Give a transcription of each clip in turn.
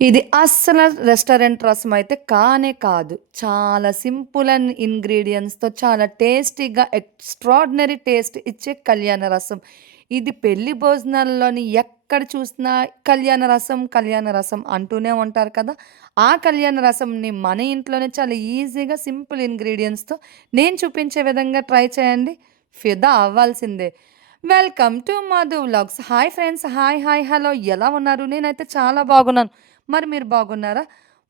ఇది అస్సలు రెస్టారెంట్ రసం అయితే కానే కాదు. చాలా సింపుల్ అండ్ ఇంగ్రీడియంట్స్తో చాలా టేస్టీగా ఎక్స్ట్రాడినరీ టేస్ట్ ఇచ్చే కళ్యాణ రసం. ఇది పెళ్ళి భోజనాల్లోని ఎక్కడ చూసినా కళ్యాణ రసం, కళ్యాణ రసం అంటూనే ఉంటారు కదా! ఆ కళ్యాణ రసంని మన ఇంట్లోనే చాలా ఈజీగా సింపుల్ ఇంగ్రీడియంట్స్తో నేను చూపించే విధంగా ట్రై చేయండి. ఫిదా అవ్వాల్సిందే. Welcome to Madhu vlogs. Hi friends. Hi, hi, hello ఎలా ఉన్నారు? నేనైతే చాలా బాగున్నాను. మరి మీరు బాగున్నారా?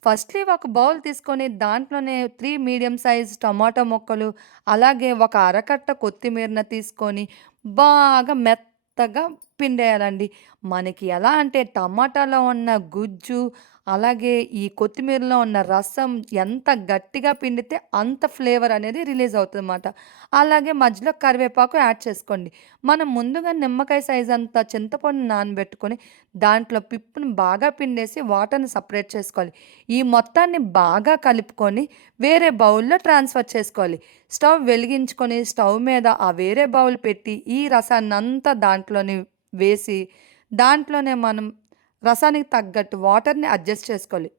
ఫస్ట్‌లీ ఒక బౌల్ తీసుకొని దాంట్లోనే త్రీ మీడియం సైజ్ టమాటా ముక్కలు, అలాగే ఒక అరకట్ట కొత్తిమీరన తీసుకొని బాగా మెత్తగా పిండేయాలండి. మనకి ఎలా అంటే టమాటాలో ఉన్న గుజ్జు, అలాగే ఈ కొత్తిమీరలో ఉన్న రసం ఎంత గట్టిగా పిండితే అంత ఫ్లేవర్ అనేది రిలీజ్ అవుతదన్నమాట. అలాగే మధ్యలో కరివేపాకు యాడ్ చేసుకోండి. మనం ముందుగా నిమ్మకాయ సైజ్ అంత చింతపండు నానబెట్టుకొని దాంట్లో పిప్పుని బాగా పిండేసి వాటర్‌ని సపరేట్ చేసుకోవాలి. ఈ మొత్తాన్ని బాగా కలుపుకొని వేరే బౌల్‌లో ట్రాన్స్‌ఫర్ చేసుకోవాలి. స్టవ్ వెలిగించుకొని స్టవ్ మీద ఆ వేరే బౌల్ పెట్టి ఈ రసాన్ని అంతా దాంట్లోని వేసి దాంట్లోనే మనం రసానికి తగ్గట్టు వాటర్‌ని అడ్జస్ట్ చేసుకోవాలి.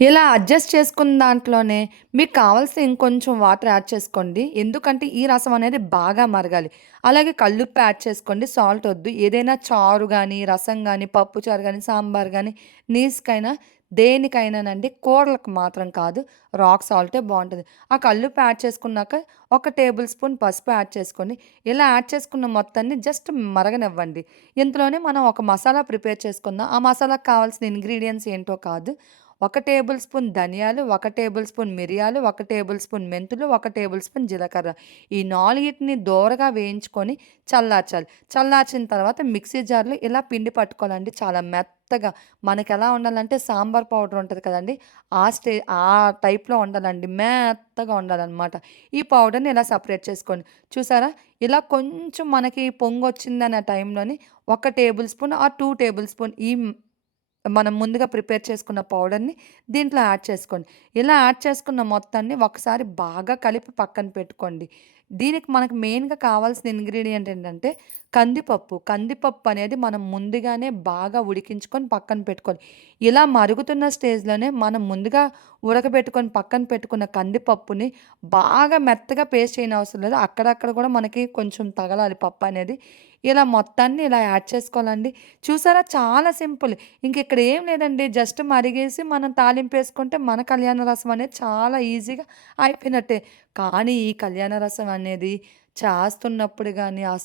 ఇలా అడ్జస్ట్ చేసుకున్న దాంట్లోనే మీకు కావాల్సిన ఇంకొంచెం వాటర్ యాడ్ చేసుకోండి. ఎందుకంటే ఈ రసం అనేది బాగా మరగాలి. అలాగే కల్లుప్పు యాడ్ చేసుకోండి. సాల్ట్ వద్దు. ఏదైనా చారు కానీ రసం కానీ పప్పు చారు కానీ సాంబార్ కానీ నీసుకైనా దేనికైనానండి కూరలకు మాత్రం కాదు. రాక్ సాల్టే బాగుంటుంది ఆ కల్లుప్పు యాడ్ చేసుకున్నాక ఒక టేబుల్ స్పూన్ పసుపు యాడ్ చేసుకోండి. ఇలా యాడ్ చేసుకున్న మొత్తాన్ని జస్ట్ మరగనివ్వండి. ఇంతలోనే మనం ఒక మసాలా ప్రిపేర్ చేసుకుందాం. ఆ మసాలాకు కావాల్సిన ఇంగ్రీడియంట్స్ ఏంటో కాదు. ఒక టేబుల్ స్పూన్ ధనియాలు, ఒక టేబుల్ స్పూన్ మిరియాలు, ఒక టేబుల్ స్పూన్ మెంతులు, ఒక టేబుల్ స్పూన్ జీలకర్ర. ఈ నాలుగిటిని దోరగా వేయించుకొని చల్లార్చాలి. చల్లార్చిన తర్వాత మిక్సీ జార్‌లో ఇలా పిండి పట్టుకోవాలండి. చాలా మెత్తగా మనకి ఎలా ఉండాలంటే సాంబార్ పౌడర్ ఉంటుంది కదండి ఆ స్టే ఆ టైప్‌లో ఉండాలండి. మెత్తగా ఉండాలన్నమాట ఈ పౌడర్‌ని ఇలా సపరేట్ చేసుకోండి. చూసారా? ఇలా కొంచెం మనకి పొంగొచ్చిందనే టైంలోని ఒక టేబుల్ స్పూన్ ఆ టూ టేబుల్ స్పూన్ ఈ మనం ముందుగా ప్రిపేర్ చేసుకున్న పౌడర్‌ని దీంట్లో యాడ్ చేసుకోండి. ఇలా యాడ్ చేసుకున్న మొత్తాన్ని ఒకసారి బాగా కలిపి పక్కన పెట్టుకోండి. దీనికి మనకు మెయిన్‌గా కావాల్సిన ఇంగ్రీడియెంట్ ఏంటంటే కందిపప్పు. కందిపప్పు అనేది మనం ముందుగానే బాగా ఉడికించుకొని పక్కన పెట్టుకోవాలి. ఇలా మరుగుతున్న స్టేజ్‌లోనే మనం ముందుగా ఉడకబెట్టుకొని పక్కన పెట్టుకున్న కందిపప్పుని బాగా మెత్తగా పేస్ట్ చేయనవసరం లేదు. అక్కడక్కడ కూడా మనకి కొంచెం తగలాలి పప్పు అనేది. ఇలా మొత్తాన్ని ఇలా యాడ్ చేసుకోవాలండి. చూసారా? చాలా సింపుల్. ఇంకిక్కడ ఏం లేదండి. జస్ట్ మరిగేసి మనం తాలింపు వేసుకుంటే మన కళ్యాణ రసం అనేది చాలా ఈజీగా అయిపోయినట్టే. కానీ ఈ కళ్యాణ రసం అనేది చేస్తున్నప్పుడు కానీ ఆ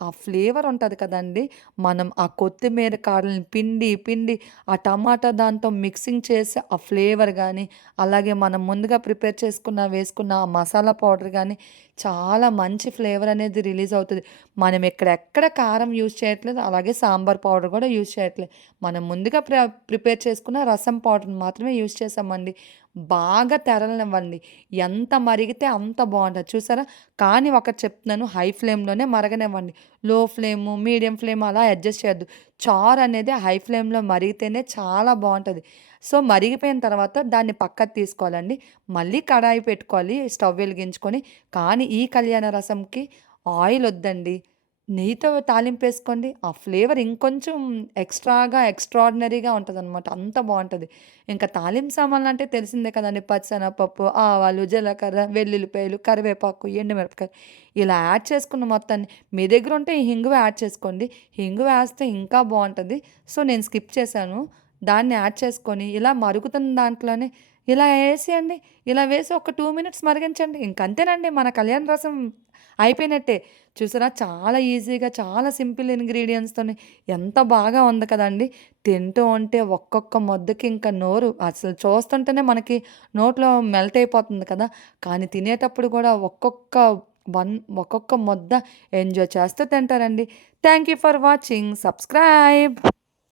ఆ ఫ్లేవర్ ఉంటుంది కదండి మనం ఆ కొత్తిమీర కాడలని పిండి, పిండి ఆ టమాటా దాంతో మిక్సింగ్ చేసి ఆ ఫ్లేవర్ కానీ అలాగే మనం ముందుగా ప్రిపేర్ చేసుకున్న వేసుకున్న ఆ మసాలా పౌడర్ కానీ చాలా మంచి ఫ్లేవర్ అనేది రిలీజ్ అవుతుంది మనం ఎక్కడెక్కడ కారం యూజ్ చేయట్లేదు. అలాగే సాంబార్ పౌడర్ కూడా యూజ్ చేయట్లేదు. మనం ముందుగా ప్ర ప్రిపేర్ చేసుకున్న రసం పౌడర్‌ని మాత్రమే యూజ్ చేసామండి బాగా తెరలనివ్వండి. ఎంత మరిగితే అంత బాగుంటుంది చూసారా? కానీ ఒకటి చెప్తున్నాను హై ఫ్లేమ్‌లోనే మరగనివ్వండి. లో ఫ్లేము, మీడియం ఫ్లేమ్ అలా అడ్జస్ట్ చేయొద్దు. చారు అనేది హై ఫ్లేమ్‌లో మరిగితేనే చాలా బాగుంటుంది సో, మరిగిపోయిన తర్వాత దాన్ని పక్కకు తీసుకోవాలండి. మళ్ళీ కడాయి పెట్టుకోవాలి స్టవ్ వెలిగించుకొని. కానీ ఈ కళ్యాణ రసంకి ఆయిల్ వద్దండి. నెయ్యితో తాలింపేసుకోండి. ఆ ఫ్లేవర్ ఇంకొంచెం ఎక్స్‌ట్రాగా ఎక్స్ట్రాడినరీగా ఉంటుంది అనమాట అంత బాగుంటుంది ఇంకా తాలింపు సామాన్లు అంటే తెలిసిందే కదండీ! పచ్చనపప్పు ఆవాలు, జీలకర్ర, వెల్లుల్లిపాయలు, కరివేపాకు, ఎండుమిరపకాయలు ఇలా యాడ్ చేసుకున్న మొత్తాన్ని మీ దగ్గర ఉంటే హింగు యాడ్ చేసుకోండి. హింగు వేస్తే ఇంకా బాగుంటుంది సో, నేను స్కిప్ చేశాను. దాన్ని యాడ్ చేసుకొని ఇలా మరుగుతున్న దాంట్లోనే ఇలా వేసేయండి ఇలా వేసి ఒక టూ మినిట్స్ మరిగించండి. ఇంకంతేనండి మన కళ్యాణ రసం అయిపోయినట్టే. చూసారా? చాలా ఈజీగా చాలా సింపుల్ ఇంగ్రీడియంట్స్తో ఎంత బాగా ఉంది కదండి తింటూ ఉంటే ఒక్కొక్క ముద్దకి ఇంకా నోరు అసలు చూస్తుంటేనే మనకి నోట్లో మెల్ట్ అయిపోతుంది కదా! కానీ తినేటప్పుడు కూడా ఒక్కొక్క వన్ ఒక్కొక్క ముద్ద ఎంజాయ్ చేస్తూ తింటారండి. Thank you for watching. Subscribe.